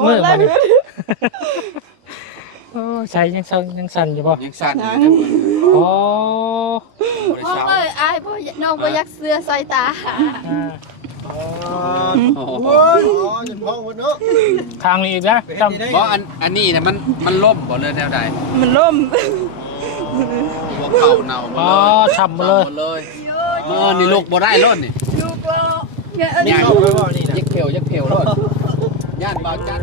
มือมาดิโอ้ใช้ยังสั่นยังสั่นอยู่ป่ะยังสั่นอยู่ทั้งหมดโอ้บ่ได้พ่อเศร้าเอ้ยอายพ่อน้องบ่อยากเสื้อใส่ตาอ่าโอ้โหโอ้ยอ๋อจนพ้องหมดเนาะทางนี้อีกนะจำบ่อันอันนี้น่ะมันมันล่มบ่เลยแนวใดมันล่มหัวเข่าเน่าหมอ๋อดเลยช้ำหมดเลยหมดเลยเออนี่ลูกบ่ได้ล้นนี่ลูกบ่เนี่ยเอ้ยย่านเข้าไปบ่นี่นะยักเขียวยักเขียวล้น ย่านบาจัน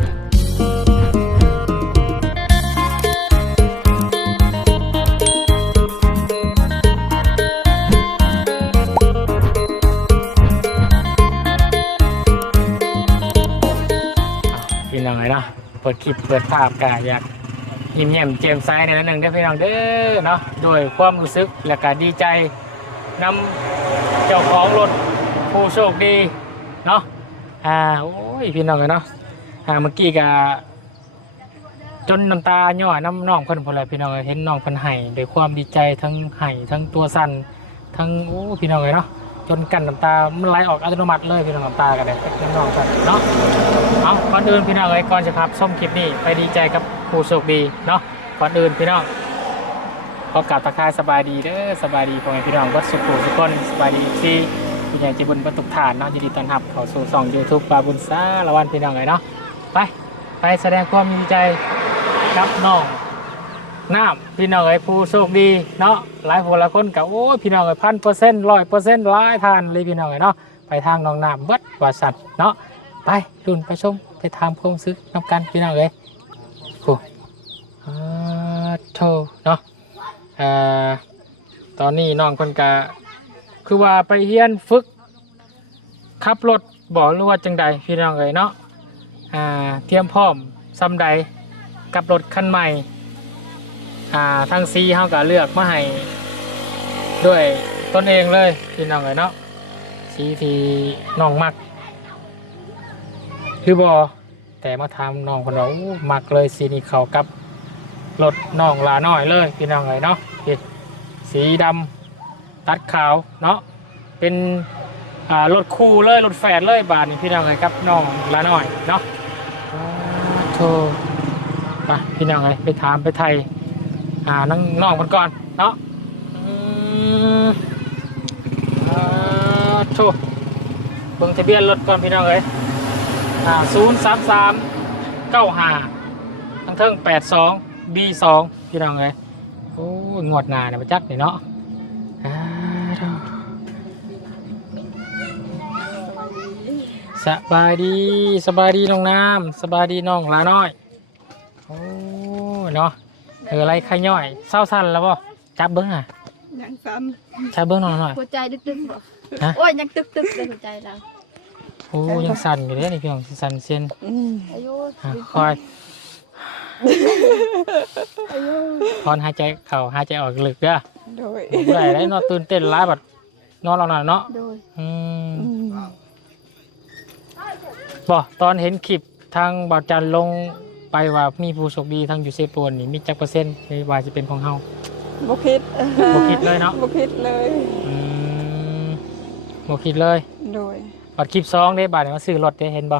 พี่น้องไงเนาะเปิดคลิปเปิดภาพกาอยากยิ้มแย้มแจ่มใสในละหนึ่งได้พี่น้องเด้อเนาะโดยความรู้สึกและก็ดีใจนำเจ้าของรถผู้โชคดีเนาะอ่าโอ้ยพี่น้องกันเนาะ อ่าเมื่อกี้ก็จนน้ำตาย่อยน้ำน้องเพิ่นพอแหล้วพี่น้องเอ้ยเห็นน้องเพิ่นไห้ด้วยความดีใจทั้งไห้ทั้งตัวสั่นทั้งโอ้พี่น้องเลยเนาะจนกั้นน้ำตามันไหลออกอัตโนมัติเลยพี่น้องน้ำตากันเลยน้ำน้องกันเนาะเอาก่อนอื่นพี่น้องเอ้ยก่อนจะครับส้มคลิปนี้ไปดีใจกับผู้โชคดีเนาะก่อนอื่นพี่น้องขอกราบทักทายสบายดีเด้อสบายดีพ่อแม่พี่น้องวัดสุขุทุกคนสบายดีที่ผู้ใหญ่ใจบุญบรรทุกฐานเนาะยินดีต้อนรับเข้าสู่ช่องยูทูบปาบุญซาละวันพี่น้องเลยเนาะ ไป ไปแสดงความดีใจกับน้องน้ำพี่น้องเอ้ผู้โชคดีเนาะหลายคนหลายคนกับโอ้ยพี่น้องเอ้พันเปอร์เซ็นต์ร้อยเปอร์เซ็นต์หลายทานเลยพี่น้องเอ้เนาะไปทางน้องน้ำเบิดว่าสัตว์เนาะไปรุ่นไปชมไปทำความซื้อน้ำกันพี่น้องเลยโอ้อ่าโทเนาะอ่าตอนนี้น้องคนกาคือว่าไปเฮียนฝึกขับรถบอกหรือว่าจังใดพี่น้องเลยเนาะ อ่าเตรียมพร้อมซ้ำใดกับรถคันใหม่อ่าทางซีเขาก็เลือกมาให้ด้วยตนเองเลยพี่น้องเลยเนาะสีที่น้องมัก คือบอแต่มาทำน้องคนเรามักเลยสีนี้เขากับรถน้องลาน้อยเลยพี่น้องเลยเนาะนี่สีดำตัดขาวเนาะเป็นรถคู่เลยรถแฝดเลยบาทนี่พี่น้องเลยครับน้องลาน้อยเนาะ โธ่ไปพี่น้องเลยไปถามไปไทยอ่าน้องน้องคนก่อนเนาะอืมอ่าโธ่เบิ่งทะเบียนรถก่อนพี่น้องเลยอ่าศูนย์สามสามเก้าห้าทั้งเทิงแปดสองบีสองพี่น้องเลยโอ้งวดหนาเนี่ยมาจักนี่เนาะอ่าเด้อ สบายดีสบายดีน้องน้ำสบายดีน้องลาน้อยโอ้ยเนาะเอออะไรใครย่อยเศร้าสั้นแล้วป่จับเบิ้งอะยังซ้จับเบิ้งหน่อยหน่อยหัวใจดึกๆบ่ฮะ โอ้ยยังตึกๆเลยหัวใจเราโอ้ยังสั่นอยู่เลยนี่พี่น้องสั่นเส้นำอืมอายุอะคอยถอนหายใจเข่าหายใจออกลึกเด้อโดย บ่ได้ได้นอนตื่นเต้นร้ายแบบนอนเราหน่อยเนาะโดยอืม อืม บ่ตอนเห็นคลิปทางบาจันลงไปว่ามีผู้โชคดีทางยูเซปวนนี่มีจักเปอร์เซ็นต์ที่ว่าจะเป็นของเฮา บ่คิดบ่คิดเลยเนาะ บ่คิดเลยอืมบ่คิดเลยโดยบัดคลิปสองได้บาดนี้มาซื้อรถได้เห็นบ่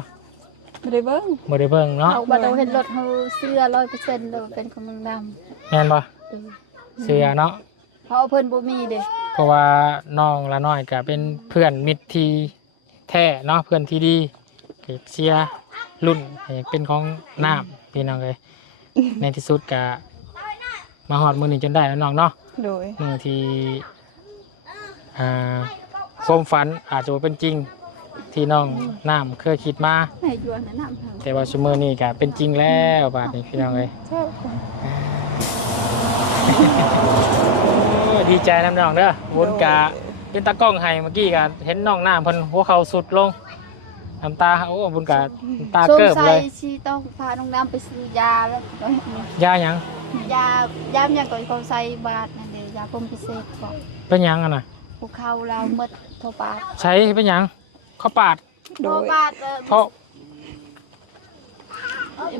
ไม่ได้เบิ่งบ่ได้เบิ่งเนาะเอาบัตรเอาเห็นรถเฮาเสื้อ100%เลยเป็นของนางดำแม่นบ่เออเสื้อเนาะ เพราะเอาเพิ่นบ่มีเด้เพราะว่าน้องละน้อยก็เป็นเพื่อนมิตรที่แท้เนาะเพื่อนที่ดี เชียร์รุ่นให้เป็นของน้ำพี่น้องเลยในที่สุดก็มาหอดมือนี้จนได้แล้วน้องเนาะโดยมือที่อ่าความฝันอาจจะบ่เป็นจริงที่น้องน้ำเคยคิดมาให้อยู่อันนั้นน้ำเฮาแต่ว่าชั่วโมอนี้ก็เป็นจริงแล้วบาดนี้พี่น้องเลยชอบโอ้ยดีใจน้ำน้องเด้อวนกาเป็นตากล้องให้เมื่อกี้กันเห็นน้องน้ำเพิ่นหัวเขาสุดลง น้ำตาโอ้บุญกาน้ำตาสงเกิบสัเลยยสิต้องพาน้องน้ำไปซื้อยาแล้วยาหยังยายามยังก่อนเขาใส่บาทนั่นเด้ยาพมพิเศษบอกเป็นหยังอะน่ะภูเขาเราหมดโทบาทใช้เป็นหยังข้าวปาดโดโทยบาทเออเพราะ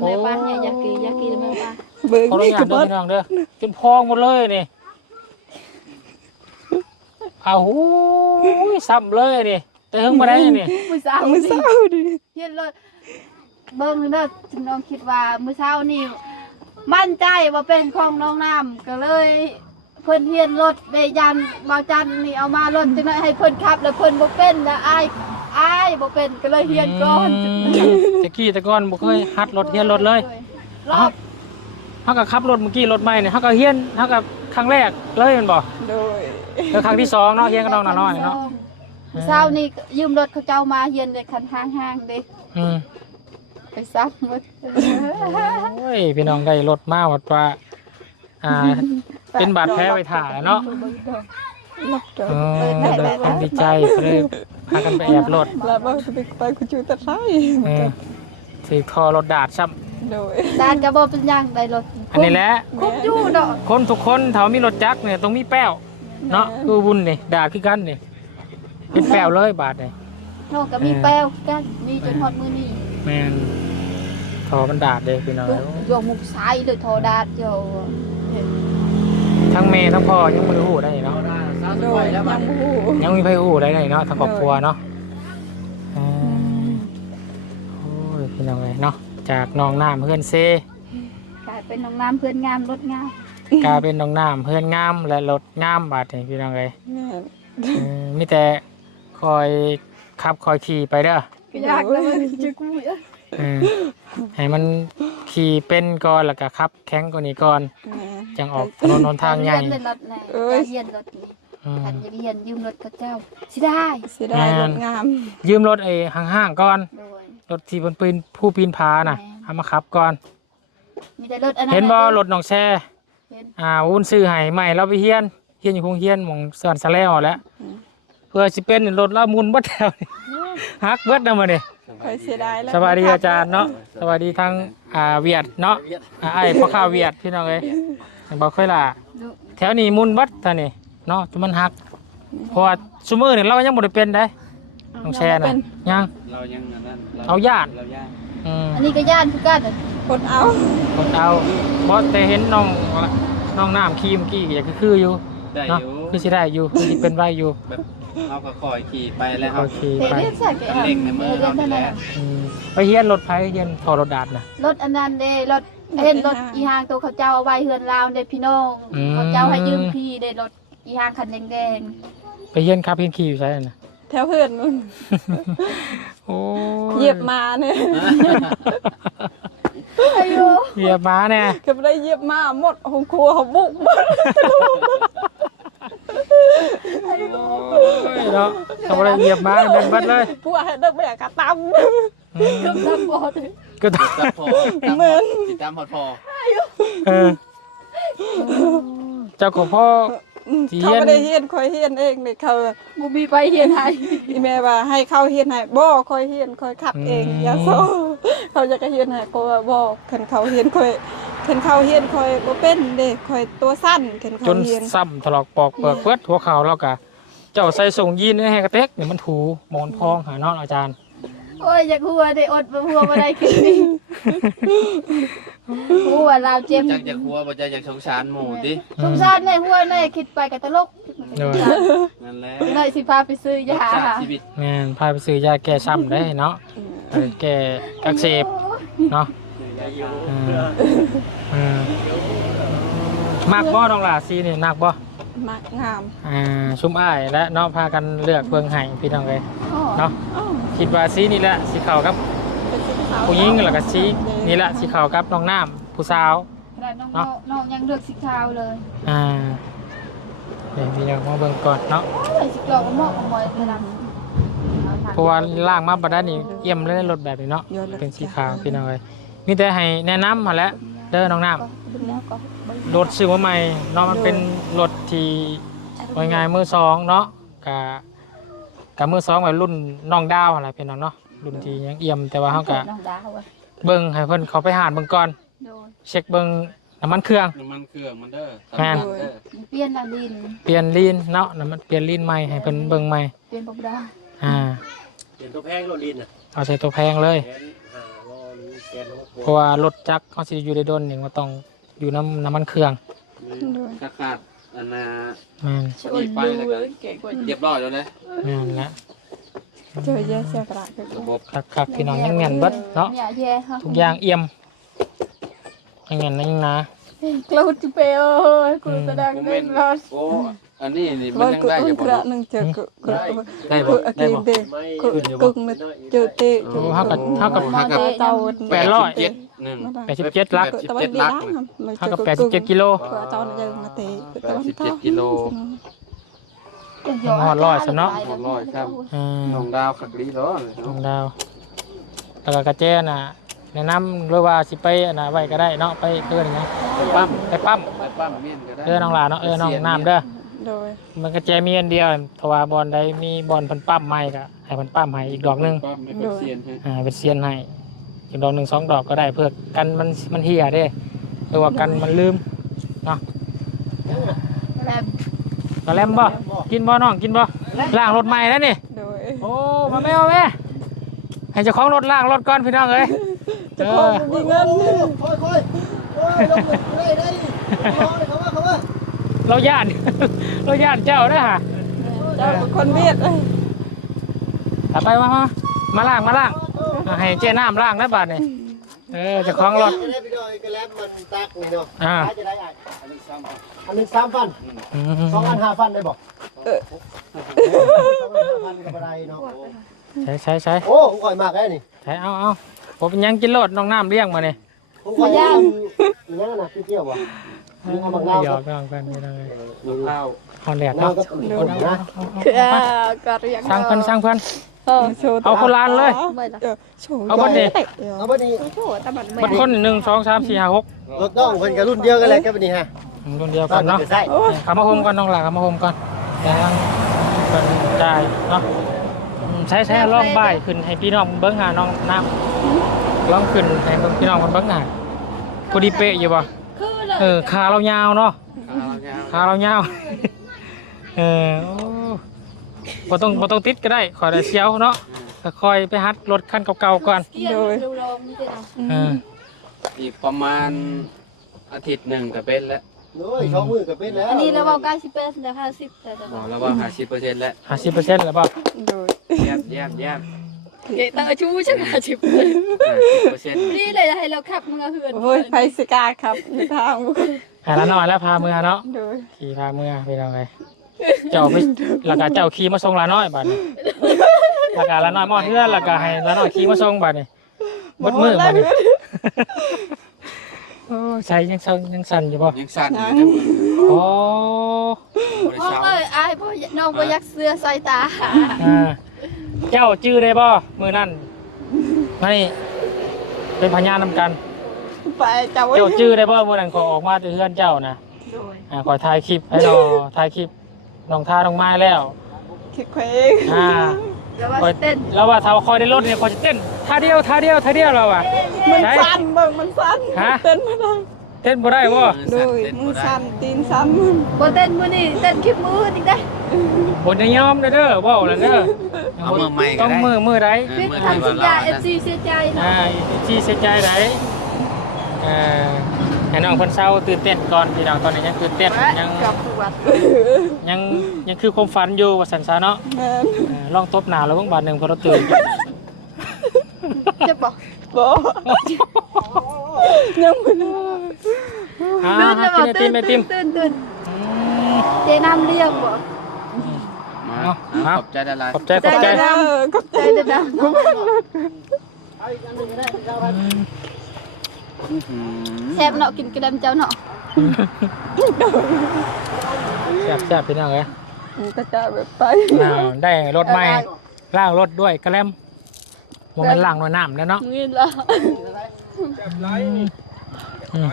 แม่บ้านเนี่ยอยากกินอยากกินแม่บ้านเบิ่งขออนุนี่ญาก็ตเด้บ่อพี่น้องเด้อจนพองหมดเลยนี่เอาหูยซ้ำเลยนี่ แต่เพิ่งมาได้นี่ผู้สาวมื้อเช้าดิเห็นเลยเบิ่งเด้อจึงน้องคิดว่ามื้อเช้านี่มั่นใจว่าเป็นของน้องน้ำก็เลยเพิ่นเฮียนรถเบยันบาวจันนี่เอามารถจึงได้ให้เพิ่นขับ แล้วเพิ่นบ่เป็นแล้วอายอายบ่เป็นก็เลยเฮียนก่อนตะกี้แตะก้อนบ่เคยหัดรถเฮียนรถเลยรอบเฮาก็ขับรถเมื่อกี้รถใหม่เนี่ยเฮาก็เฮียนเฮาก็ครั้งแรกเลยแมันบ่โดยแล้วครั้งที่สองเนาะเฮียนกับน้องน้อยเนาะมื้อ เช้านี่ยืมรถเขาเจ้ามาเฮียนเด็กคันห้างๆเด้อืมไปซักหมดโอ้ยพี่น้องได้รถมาวัดว่าอ่า เป็นบาดแผลไว้ถ่าเนาะนักเด้อเออด้วยความดีใจก็เลยพากันไปแอบรถแล้วบ่จะไปไปกูจูตัดไส้เออถือคอรถดาดซ้โดยด้านก็บ่เป็นหยังได้รถำอันนี้แหละ คุบอยู่ดอกคนทุกคนถ้ามีรถจักรเนี่ยต้องมีแป้ว เนาะคือบุญนี่ดาดคือกันนี่ เป็นแป้วเลยบาดนี่น้องก็มีแป้วกัน มีจนฮอดมื้อนี้แมนทอมันดาดเลยพี่น้องลูกโยมมุกซ้ายเลยโทรดาดโยทั้งเมย์ทั้งพ่อยังไม่รู้ได้เนาะสาวโดสวยยแล้วบัยัดงนี้บ่ฮู้ยังมีไพ่อู้ได้เลยเนาะทั้งครอบครัวเนาะอ่าโอ้ยพี่น้องเลยเนาะจากน้องน้ำเพื่อนเซกลายเป็นน้องน้ำเพื่อนงามรถงามกลายเป็นน้องน้ำเพื่อนงามและรถงามบาดนี่พี่น้องเลยแม่น เออมีแต่ คอยขับคอยขี่ไปเด้อก็ยากแล้วมันจะกูเอ้ยเออให้มันขี่เป็นก่อนแล้วก็ขับ แข็งกว่านี้ก่อนแม่นจังออกถนนหนทางใหญ่เรียนเลยรถไหนเอ้ยเรียนรถนี่อืมขันจะเรียนยืมรถเขาเจ้าสิได้เสียดายรถงาม ยืมรถไอ้ห่างๆก่อน โดย รถที่บนปีนผู้ปีนผาน่ะแม่ เอามาขับก่อน มีแต่รถอันนั้นเห็นบ่ะรถน้องแช่เห็นอ่าวุ้นซื้อให้ใหม่เราไปเฮียนเฮียนอยู่คงเฮียนหมองสวนสะแล้วแหล้ว เพื่อสิเป็นรถละมุนเบิดแถวนี่ฮักเบิดนำมาดิคอยเสียดายแล้วสวัสดีอาจารย์เนาะสวัสดีทางอ่าเวียดเนาะอ่าไอ้พ่อข้าวเวียดพี่น้องเอ้ยบ่ค่อยล่ะดูแถวนี้มุนเบัดท่านี่เนาะจนมันฮักเพราะว่าซุมื้อนี่เรายังบ่ได้เป็นได้น้องแช่น่ะยังเรายังอันนั้นรเอาญาติเราญาติอืมอันนี้ก็ย่านคือกันอะคนเอากดเอาบ่แต่เห็นน้องน้องน้ำขี่เมื่อกี้ก็อยากคืออยู่ได้เนาะอยู่คือสิได้อยู่คือสิเป็นไว้อยู่แบบ เราก็คอยขี่ไปแล้วโอเขาเคเทไปเรียนใส่แกเร่งในมือเรียนเท่านั้นเราอะอืมไปเฮียนรถไผเฮียนทอรถดาดน่ะรถอันนั้นเด้รถเห็นรถอีหางตัวเขาเจ้าเอาไว้เฮือนลาวเด้พี่น้องอืม เขาเจ้าให้ยืมพี่เด้รถอีหางคันแดงไปเฮียนขับเฮียนขี่อยู่ใช่น่ะแถวเพื่อนนู่นโอ้เหยียบมาเนี่ยๆอายุเหยียบม้าแน่ก็ไม่ได้เหยียบมาหมดห้องครัวเขาบุกหมดโอ้ ยเนาะทำอะไรเหยียบม้าเป็นเบัดเลยพวกให้เด็กแบกกระตอืมเกือบทำบอดก็ต้องตัดพอตามเหมือนติดตามพอพอเออเจ้าของพ่อำสิเขาเฮียนไม่ได้เฮียนคอยเฮียนเองเลยเขาบูมีไปเฮียนให้อีแม่ว่าให้เข้าเฮียนให้บ่คอยเฮียนคอยขับเองอย่าโซ่เขาจะก็เฮียนให้ก็ว่าบ่คันเขาเฮียนคอย คันเขาเฮียนคอยบ่เป็นเด้คอยตัวสั้นคันจเขานเฮียน ซ้ำถลอกปอกเปลือกเปิดหัวเข่าแล้วกะเจ้าใส่ส่งยีนให้กระเต็กเนี่ยมันถูหมอนพองหาเนอนอาจารย์ โอ้ยอยากหัวได้อดบ่หัวบ่ได้ขึ้นนี่หัวลาวเจ็บจักอยากหัวบ่จักอยากสงสารหมู่ติสงสารในหัวในคิดไปก็ตลกเดี๋ยวนั่นแหละเลยสิพาไปซื้อยาจากชีวิตแม่นพาไปซื้อยาแก้ซ้ำได้เนาะเออแก้อักเสบเนาะเออเออมากบ่น้องหลาซีนี่นักบ่มากงามอ่าชุ่มอ้ายและเนาะพากันเลือกเบิ่งให้พี่น้องเลยอ๋อเนาะอ้าวคิดว่าสีนี่แหละสีขาวกับเป็นสีขาวผู้หญิงแล้วก็สีนี่แหละสีขาวกับน้องน้ำผู้สาวขนาดน้องๆน้องยังเลือกสีขาวเลย อ่าเดี๋ยวพี่น้องมาเบิ่งก่อนเนาะโอ้ยสิเกี่ยวกับหมอกกับหมอยกำลังเพราะว่าล่างมาบัดนี้เยี่ยมเลยรถแบบนี้เนาะยอดเลยเป็นสีขาวพี่น้องเลย มีแต่ให้แนะนำมาแหล้วเด้อน้องน้ก็ดึงแล้วก็เบิ่งำรถซื้อมาใหม่เนาะมันเป็นรถที่ว่าง่ายมือสองเนาะกะกะมือสองแบบรุ่นน้องดาวอะไรพี่น้องเนาะรุ่นที่ยังเอี่ยมแต่ว่าเขากะน้องดาวอะเบิ่งให้เพิ่นเขาไปหาดเบิ่งก่อน โดนเช็คเบิ่งน้ำมันเครื่อง น้ำมันเครื่องมันเด้อแม่นเด้อเปลี่ยนละลินเปลี่ยนลีนเนาะน้ำมันเปลี่ยนลีนใหม่ให้เพิ่นเบิ่งใหม่เปลี่ยนบ่ได้อ่าเห็นตัวแพงโรลินอะเอาใส่ตัวแพงเลยแพงหาวอหรือแกนหก เพราะว่ารถจักรเขาสิอยู่ในดนนี่มันต้องอยู่น้ำน้ำมันเครื่องถ้าขาดอันน่ะแม่นนี่ไปแล้วก็เรียบร้อยแล้วนะแม่นละเจอเยอะเสียกระก็ระบบคักคักๆพี่น้องยังแน่นเบิดเนาะเนี่ยแย่ฮะทุกอย่างเอี่ยมยังแน่นยังหนากลูจิเปโอ้ยกูแสดงเล่นรถโอ้อันนี้นี่มัว่านยังกูได้ออุ่ยู่นกบ่ระนึงเจอกูกูได้กูบ่อาได้กินบ่เด็กกูกึ่งมาเจอเตะโอ้เฮากับเฮากับฮักกับเตาแปดร้อย เจ็ดหนึ่งแปดสิบเจ็ดลักแปดสิบตะวันเจ็ดดีลักนะเฮากับแปดสิบเจ็ดกิโลกูเอาเตาเดินมาเตะตะวันแปดสิบเจ็ดกิโลหอดร้อยซะเนาะหอดร้อยครับอืมน้องดาวขักลีเนาะดวงดาวแล้วก็กระเจน่ะแนะนำหรือว่าสิไปอันน่ะไว้ก็ได้เนาะไปเอิ้นหยังไปปั๊มไปปั๊มไปปั๊มเมียนก็ได้เออน้องหลานเนาะเออน้องน้ำเด้อ โดย มันกระเจมีอันเดียวถ้าว่าบอลใดมีบอลเพิ่นปั๊มใหม่ก็ให้เพิ่นปั๊มให้อีกดอกหนึงปั๊มไม่เป็นเซียนฮะอ่าเป็นเซียนให้อีกดอกหนึ่งสองดอกก็ได้เพื่อกันมันมันเหี่ยเด้เพื่อว่ากันมันลืมเนาะแบบกระแลมบ่กินบ่น้องกินบ่ล้างรถใหม่แล้วนี่ โดยโอ้ มาแม่มาแม่ให้เจ้าของรถล้างรถก่อนพี่น้องเอ้ยจะพอมีเงิน ค่อยค่อยได้ได้เขาว่า เขาว่าเราญาติเราญาติเจ้าเด้อฮะเจ้าเป็นคนเวียดเลยเอาไปมามามาล้างมาล้างเอาให้เจ้น้ำล้างนะบาดนี่เออเจ้าของรถ จะได้ไปด้วยกระแลมมันตักนี่เนาะอ่าจะได้อะอันนี้ซ้ำอันหนึงสามพันอืสองอันมห้าพันได้บอกสองอันห้าพันกับอะไรเนาะ ใช้ใช้ใช้โอ้ผมก่อยมากแล้วนี่ใช้เอาเอาผมเป็นหยังกินโลดน้องน้ำเลี้ยงมาเนี่ยผมก่อยย่างนี่นะเที่ยววะ เอาบักนาวหยอกน้องกันไม่ได้ข้าวฮอนแดดน้าเนาะก็คนนะคืออ่ากระเรียงสร้างเพิ่นสร้างเพิ่นเออโชว์เอาคนลานเลยไม่ละเออโชว์เอาบัดนี้เตะเอาบัดนี้โอ้โหแต่มันไม่บัดคนหนึ่งสองสามสี่ห้าหกรถน้องเพิ่นกับรุ่นเดียวกันเลยกับบัดนี้ฮะอืมรุ่นเดียวกันเนาะใช่กลับมาโฮมก่อนน้องหลาขับมาโฮมก่อนเดี๋ยวยังเป็นจ่ายเนาะอืมใช้ใช้ล่องบ่ายขึ้นให้พี่น้องเบิ้งหาน้องน้ำล่องขึ้นให้พี่น้องมันเบิ้งหาพอดีเป๊ะอยู่ป่ะคือ เลยเออขาเรายาวเนาะข้าวเนี่ยขาเรายาวเออโอ้บ่ต้องบ่ต้องติดก็ได้ขอได้เชียวเนาะก็คอยไปฮัดรถคันเก่าๆก่อนเกี่ยวดูลงนี่สินะเอออีกประมาณอาทิตย์หนึ่งก็เป็นแล้วโอ้ยสองมือก็เป็นแล้วอันนี้เราบอกใกล้สิบเป็นแต่ห้าสิบแต่จะบอกแล้วว่าห้าสิบเปอร์เซ็นต์แล้วห้าสิบเปอร์เซ็นต์แล้วป่ะโดยแย่มแย่มแย่ม เกตาชูชนะชิบห้าสิบเปอร์เซ็นต์นี่เลยให้เราขับมึงเหือนโอ้ยไฟสกาครับอยู่ทางหาละน้อยแล้วพาเมื่อเนาะโดยขี่พาเมื่อไปเอาไงเจ้าไปแล้วก็เจ้าขี่มาส่งละน้อยบัดนี้แล้วก็ละน้อยมอดเทือนแล้วก็ให้ละน้อยขี่มาส่งบัดนี้บดมือบัดนี้โอ้ใส่ยังสั่นยังสั่นอยู่ป่ะยังสั่นอยู่นะมือโอ้บริพ่อษัทเอ้ยอายพ่อน้องพ่อยักเสื้อใส่ตาอ่า เจ้าจื้อได้บ่มือนั่นนี่เป็นพญานำกัน ไปเจ้าเจ้าจื้อได้บ่มือนั่นขอออกมา từ เฮือนเจ้านะอ่าขอถ่ายคลิปให้รอถ่ายคลิปน้องท่าน้องไม้แล้วคิดเควงอ่าแล้วว่าเต้นแล้วว่าถ้าว่าคอยได้รถเนี่ยคอยจะเต้นท่าเดียวท่าเดียวท่าเดียวเราอะมันไหนสั่นเบิ่งมันสั่นฮะเต้นมาได้เต้นบ่ได้บ่โดยมือสั่นตีนสั่นมันบ่เต้นมื้อนี้เต้นคลิปมือจริง ได้บนยอมเด้อเด้อเว้าแล้วเด้อเอามือใหม่ก็ต้องได้มือมือใดพี่มือทำสัญญา FC เสียใจเนาะอ่าที่เสียใจไดอ่าให้น้องเพิ่นเศร้าตื่นเต้นก่อนพี่น้องตอนนี้ยังตื่นเต้นยังกับปวดยังยังคือความฝันอยู่ว่าสันซาเนาะแม่นอ่าลองตบหน้าแล้วเบิ่งบาดหนึงพอเราตื่น จะบอกบ่ยังบ่ได้อ่าตื่นแล้วกิบ่นไอติตื่มนไอติมตื่นตื่นตื่นอืมเจน้ำเรียกบ่มา เอาเอาเอาขอบใจดาราขอบใจขอบใจเออก็ใจเด้อนะอื้อหือแซ่บเนาะกินกระเดมเจ้าเนาะแซ่บแซ่บพี่น้องเอ้ยมันก็จะแบบไปอ่าได้รถใหม่ล่างรถด้วยกระแลมบ่แม่นล่างด้วยน้ำแล้วเนาะงี้ละอืม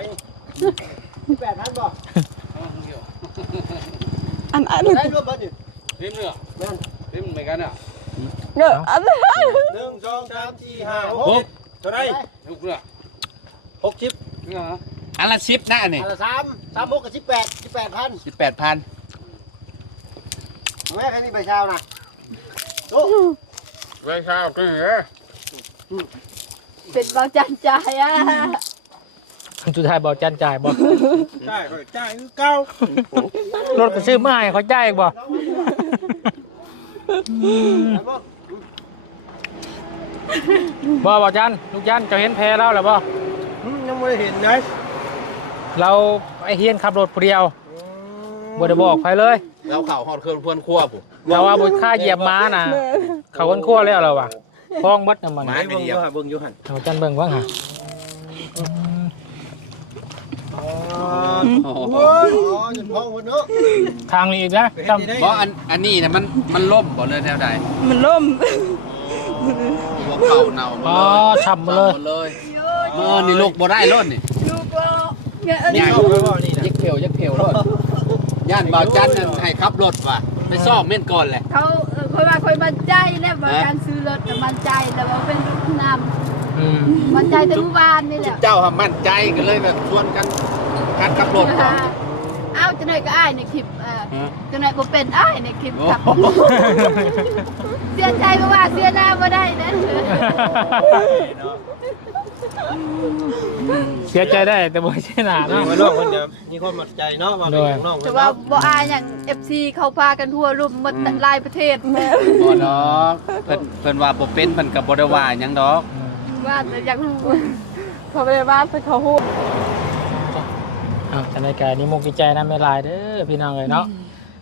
แปดพันบ่อันอันได้รวมเบิดอยู่ ริมเนื้อริมเหมือนกันอะเนอะอันหนึ่งสองสามสี่ห้าหหกกเท่าไรหกเนื้อหกสิบเนื้ออันละสิบนะอันนี้อันละสามสามหกกับสิบแปดสิบแปดพันสิบแปดพันแม่แค่นี้ไปเช้านะโอ้ไว้ข้าวกินเหรอเป็นเบาจันใจอะสุดท้ายบอกจันจ่ายบอกใช่ก็จ่ายคือเก้ารถก็ซื้อมาให้เขาจ่ายอีกบ่ บ่บ่จันลูกยันเจะเห็นแพ้แล้วหรือบ่อืมยังไม่ได้เห็นนะเราไอเฮียนขับรถผู้เดียวบ่ได้บอกใครเลยแล้วข่าวฮอดเครื่องเพื่อนครัวผมแต่ว่าบ่ค่าเหยียบม้าน่ะเขาคนคั่วแล้วเราว่ะพ้องเบัดน้ำมันไหนเบิ่งอยู่หันเบิ่งอยู่หันเอาจันเบิ่งว่างหะ โอ้ยอ๋อ จนพ้องหมดเนาะทางนี้อีกนะเห็นจำเพราะอันอันนี้นะมันมันล่มบ่เลยแนวใดมันล่มหัวเข่าเน่าหมดอ๋อเลยฉ่ำหมดเลยเลยมื่อนี่ลูกบ่ได้ล้นนี่ลูกก็เนี่ยอันนี่นะยักเขียวยักเขียวล้นย่านบ่าวจันนั่นให้ขับรถว่ะไปซ่อมเม่นก่อนแหละเขาเออคอยว่าคอยมั่นใจแล้วว่าการซื้อรถน่มั่นใจแต่ว่าเป็นลูกนอืมำมั่นใจแต่เมื่อวานนี่แหละเจ้าทำมั่นใจกันเลยแบบชวนกัน การขับรถก่อนเอ้าจะไหนอยก็อ้ายในคลิปเออฮะ จะไหนอยบ่เป็นอ้ายในคลิปโอ้ครับโหเสียใจเพราะว่าเสียหน้าบ่ได้นะเสียใจได้แต่บ่ใช่หนาน้อเนาะงมาน้องเพิ่นจะมีความมั่นใจเนาะว่าเป็นของน้องแต่เพิ่นว่าเนาะบ่อายอย่าง FC เขาพากันทั่วรูปหมดหลายประเทศแม่บ่ดอกเพิ่นเพิ่นว่าบ่เป็นเพิ่นก็บ่ได้ว่าหยังดอก ว่าแต่อยากรู้ เขาไปบ้านไปเขาฮู้ อ้าวจันในการนี้มุกดีใจนะไม่ลายเด้อพี่น้องเลยเนาะ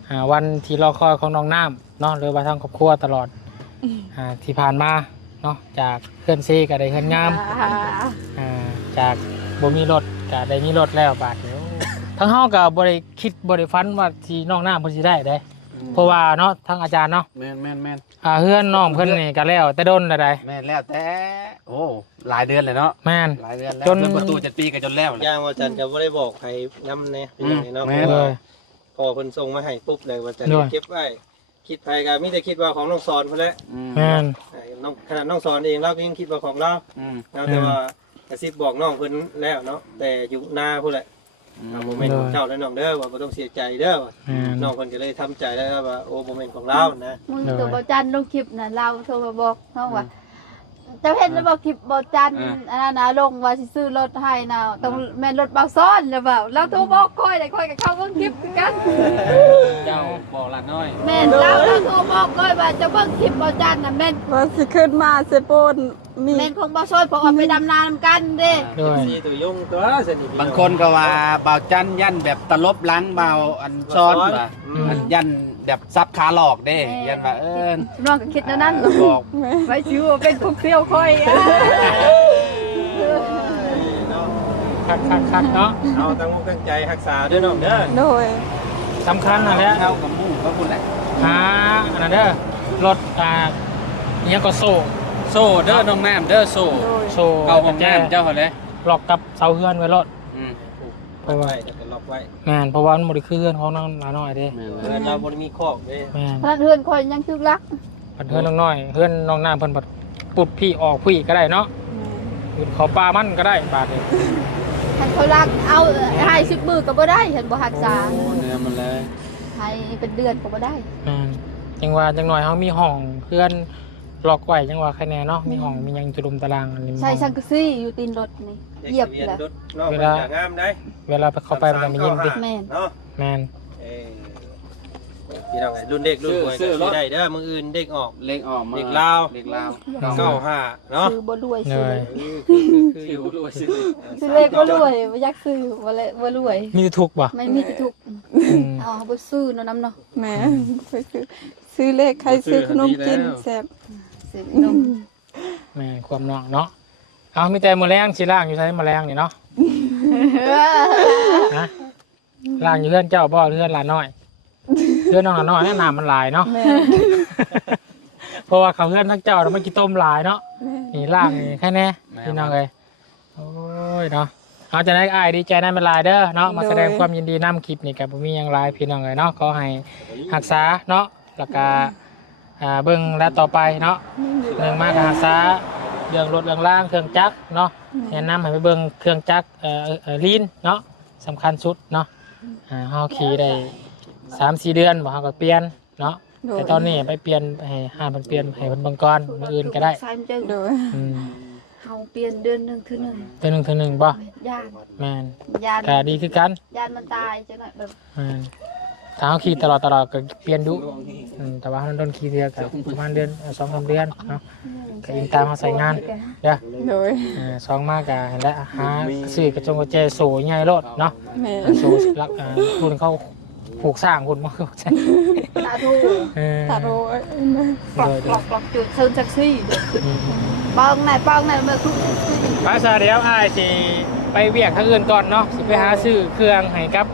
อ่าวันที่รอคอยของน้องน้ำเนาะหรือว่าทางครอบครัวตลอดอ่าที่ผ่านมาเนาะจากเพื่อนซีก็ได้เพื่อนงามอ่าจากบ่มีรถก็ได้มีรถแล้วบาดเดียวทั้งเฮาก็บ่ได้คิดบ่ได้ฝันว่าที่น้องน้ำเพิ่นสิได้เด้เพราะว่าเนาะทั้งอาจารย์เนาะแม่นแม่นแม่นอ่าเฮือนน้องเพิ่นนี่ก็แล้วแต่ดนแล้วได้แม่นแล้วแต่ โอ้หลายเดือนเลยเนาะแม่น หลายเดือนแล้วจนเพิ่นประตูจะปีกันจนแล้วแหละย่างว่าจันก็บ่ได้บอกใครนำแน่เป็นจังไดเนาะแม่เพราะเลว่ายพอเพิ่นส่งมาให้ปุ๊บเลยว่าจันด้วยเก็บไว้คิดไปก็มีแต่คิดว่าของน้องสอนเพิ่นแหละอืมแม่น ไอ้น้องขนาดน้องสอนเองเราก็ยังคิดว่าของเราอืมเราแต่ว่ากระซิบบอกน้องเพิ่นแล้วเนาะแต่อยู่หน้าพุ่นแหละอืมอ่าโมเมนต์ของเจ้าและน้องเด้อว่าบ่ต้องเสียใจเด้อว่าแม่น น้องเพิ่นก็เลยทำใจแล้วว่าโอ้โมเมนต์ของเรานะมึงตัวบ่จันลงคลิปน่ะเราโทรมาบอกเฮาว่า เจ้าเห็นแล้วบ่คลิปบ่จันอันนั้นน่ะลงว่าสิซื้อรถให้น่ะต้องแม่นรถเบาซ้อนหรือเปล่าเราโทรบอกค่อยได้ค่อยก็เข้าเบิ่งคลิปคือกัน เจ้าบอกหลานน้อยแม่นเราเราโทรบอกค่อยว่าจะเบิ่งคลิปบ่จันน่ะแม่นว่าสิขึ้นมาเซโปนมีแม่นของบ่ซ้อนเพราะว่าไปดำนานำกันเด้ด้วยซีตัวยงตัวสนิทบางคนก็ว่าบ่าวจันยันแบบตลบหลังบ่าวอันซ้อนว่ะอืมอันยัน แบบซับขาหลอกเด้ยันว่าเออน้องก็คิดแนวนั้นบอกแม่ไว้ชื่อว่าเป็นคุกเที่ยวค่อยอะคักคักคักเนาะเอาตั้งมุกตั้งใจรักษาเด้อน้องเด้อโดยสำคัญนั่นแหละเท่ากับหมู่ก็คุณแหละหาอันนั้นเด้อรถอ่าอิหยังก็โซ่โซ่เด้อน้องแม่มเด้อโซ่โดยโซ่เข้าห้องน้ำเจ้าเหรอเลยล็อกกับเสาเฮือนไว้รถอืม เพราะว่าไว้แต่ก็ล็อกไว้แม่นเพราะว่ามันบ่ได้คือเฮือนของน้องหลาน้อยเด้แม่นเพื่อนเราบ่ได้มีคอกเด้แม่นพนักเรือนคอยยังคึกลักบัดเฮือนน้องน้อยเฮือนน้องน้ำเพิ่นบัดปุดพี่ออกพี่ก็ได้เนาะอื่นเขาปลามันก็ได้บาดนี้ให้เขารักเอาให้สิบมือก็บ่ได้เห็นบ่หักษาโอ้เนื้อมันเลยให้เป็นเดือนก็บ่ได้แม่นจังว่าจังหน่อยเฮามีห้องเพื่อน ล็อกไว้จังว่าใครแน่เนาะมีห้องมีหยังจุลุมตารางอันนี้มีใช้ห้สัองงกะสีอยู่ตีนรถนี่เหยียบทะบีนแหละรถน้องเพิ่นก็งามได้เวลาไปเข้าไปมันจะมียิ้มดิแม่นเนาะแม่นเอ้ย พี่น้องไงรุ่นเด็กรุ่นหวยก็สิได้เด้อมื้ออื่นเด็กออก เล็กออกมาเด็กลาวเด็กลาวเก้าห้าเนาะซื้อบ่รวยเลซื้อยคือคือคืออยู่สิวด้วยสิซื้อเลขบ่รวยบ่อยากซื้อบ่เลยบ่รวย มีทุกข์บ่ไม่มีที่ถูกอืมเอาบ่ซื้อเนาะน้ำเนาะแม่ไปซื้อซื้อเลขใครซื้อขนมกินแซ่บซื้อนมแม่นความน้องเนาะเอามีแต่แมลงสิล่างอยู่ใช้แมลงนี่เนาะนะล่างอยู่เพื่อนเจ้าบ่เพื่อนหลานน้อย เพื่อนน้องหลานน้อยเนี่ยน้ำมันหลายเนาะแม่เพราะว่าเขาเพื่อนทั้งเจ้าน่ะมันกินต้มหลายเนาะนี่ล่างนี่แค่แน่พี่น้องเลยโอ้ยเนาะเอาจะได้อายดีใจนั่นเป็นหลายเด้อเนาะมาแสดงความยินดีนํคลิปนี่กับมีหยังหลายพี่น้องเลยเนาะขอให้รักษาเนาะแล้วก็อ่าเบิ่งและต่อไปเนาะหนึ่งมากรักษาเรื่องรถเรื่องล่างเครื่องจักรเนาะแนะนำให้ไปเบิ่งเครื่องจักรเอ่อเอ่อลีนเนาะสำคัญสุดเนาะอ่าเฮาขี่ได้ สามสี่เดือนบ่เฮาก็เปลี่ยนเนาะโดแต่ยตอนนี้ไปเปลี่ยนให้ห้ามันเปลี่ยนให้มันบางก้อนมาอื่นก็ได้ใส่มันจะโดยอืมเฮาเปลี่ยนเดือนหนึงคือหนึงเตัวหนึ่งเตัวหนึ่งบ่ยานแมนยานก็ดีคือกันยานมันตายจังหน่อยแบบแมนถ้าเขาขี่ตลอดตลอดก็เปลี่ยนดุอืมแต่ว่าเขาโดนขี่เดียวกับประมาณเดือนเอ่อสองสามเดือนเนาะก็อิงตามเขาใส่งานเด้อ โดยเออสองมากกะและหาซื้อกระจงกระเจโซ่ใหญ่รถเนาะแม่โซ่ลักอ่ารุ่นเขา ผูกสร้างคุณมาคือใช่ตาดูเออตาโรยปลอกปลอกปลอกจุดเชิงแท็กซี่อืมปองไหนปองไหนเมื่อคุกแท็กซี่ภาษาเดียวอายสิไปเวียกทางอื่นก่อนเนาะสิไปหาซื้อเครื่องให้กับ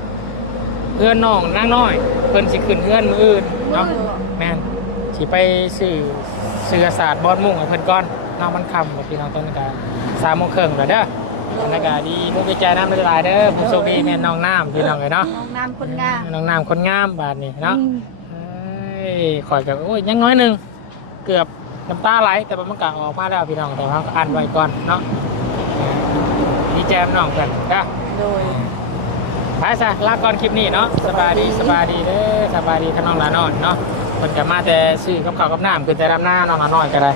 เพื่อนน้องนางน้อยเพิ่นสิขึ้นเพื่อนมืออื่นเนาะแม่นสิไปซื้อเสื้อศาสตร์บอลมุ่งให้เพิ่นก่อนเนาะมันค่ำบอกพี่น้องต้นกาสามโมงครึ่งแล้วเด้อ แล้วก็ดีมุกวิจัยน้ำละลายเด้อผู้โชคดีแม่นน้องน้ำพี่น้องเลยเนาะน้องน้ำคนงามน้องน้ำคนงามบาดนี้เนาะเอ้ยขอยกับโอ้ยยังน้อยหนึ่งเกือบน้ำตาไหลแต่ว่ามันก็ออกมาแล้วพี่น้องแต่ว่าก็อันไว้ก่อนเนาะดีใจกับน้องกันนะโดยไปซะลาก่อนคลิปนี้เนาะสบายดีสบายดีเด้อสบายดีท่านน้องหลานนอนเนาะคนก็มาแต่ซื้อกับข้าวกับน้ำคือแต่ดำหน้าน้องหลานน้อยก็ได้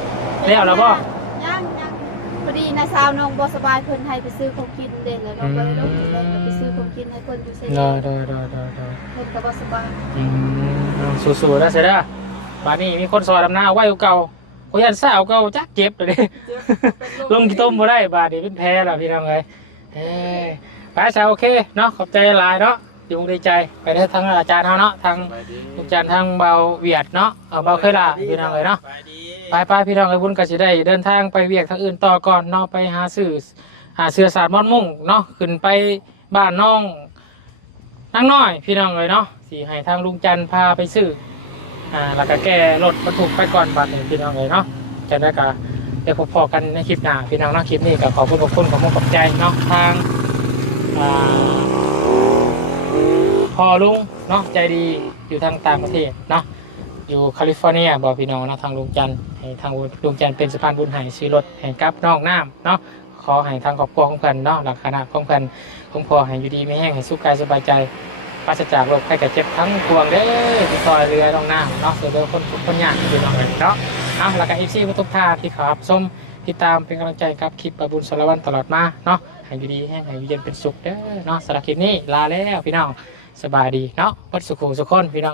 เรียกแล้วบ่ยังยัง พอดีนะสาวน้องบ่สบายเพิ่นให้ไปซื้อของกินเด่นแล้วน้องก็เลยลงไปไปซื้อของกินให้เพิ่นอยู่เซ่เด้อเด้อเด้อเด้อเด้อเพิ่นก็บ่สบายอืมเอาสู้ๆแล้วเสร็จแล้วบาดนี้มีคนซอยดำหน้าไว้เก่าๆเขายันสาวเก่าจักเจ็บเลยลงกี่ต้มบ่ได้บาดนี้เป็นแพ้แล้วพี่น้องเอ้ยเอ้ยไปซะโอเคเนาะขอบใจหลายเนาะอยู่ดีใจไปได้ทั้งอาจารย์เฮาเนาะทางอาจารย์ทางเบาเวียดเนาะเอาเบาเคยล่ะพี่น้องเอ้ยเนาะ ไป ไปพี่น้องเอ้ยบุญก็สิได้เดินทางไปเวียกทางอื่นต่อก่อนเนาะไปหาซื้อหาเสือสาดมอนมุ่งเนาะขึ้นไปบ้านน้องนางน้อยพี่น้องเอ้ยเนาะสิให้ทางลุงจันทร์พาไปซื้ออ่าแล้วก็แก้รถบรรทุกไปก่อนบัดนี้พี่น้องเอ้ยเนาะจะได้ก็เดี๋ยวพบกันในคลิปหน้าพี่น้องเนาะคลิปนี้ก็ขอบคุณขอบคุณขอบคุณขอบใจเนาะทางอ่าพอลุงเนาะใจดีอยู่ทางต่างประเทศเนาะ อยู่แคลิฟอร์เนียบอกพี่น้องนะทางลุงจันให้ทางลุงจันเป็นสะพานบุญให้ซื้อรถให้กับนองน้ำเนาะขอให้ทางครอบครัวของเพนเนาะหลักคณะของเพนของพ่อให้อยู่ดีไม่แห้งให้สุขกายสบายใจปราศจากโรคภัยไข้เจ็บทั้งปวงเด้อที่ซอยเรือนองน้ำเนาะเสือเรือคนทุกคนยากพี่น้องเนาะเอาแล้วก็เอฟซีทุกท่าที่ขอรับส้มติดตามเป็นกำลังใจกับคลิปประบุญสารวันตลอดมาเนาะให้อยู่ดีให้อยู่เย็นเป็นสุขเด้อเนาะสำหรับคลิปนี้ลาแล้วพี่น้องสบายดีเนาะพัดสุขุสุขคนพี่น้อง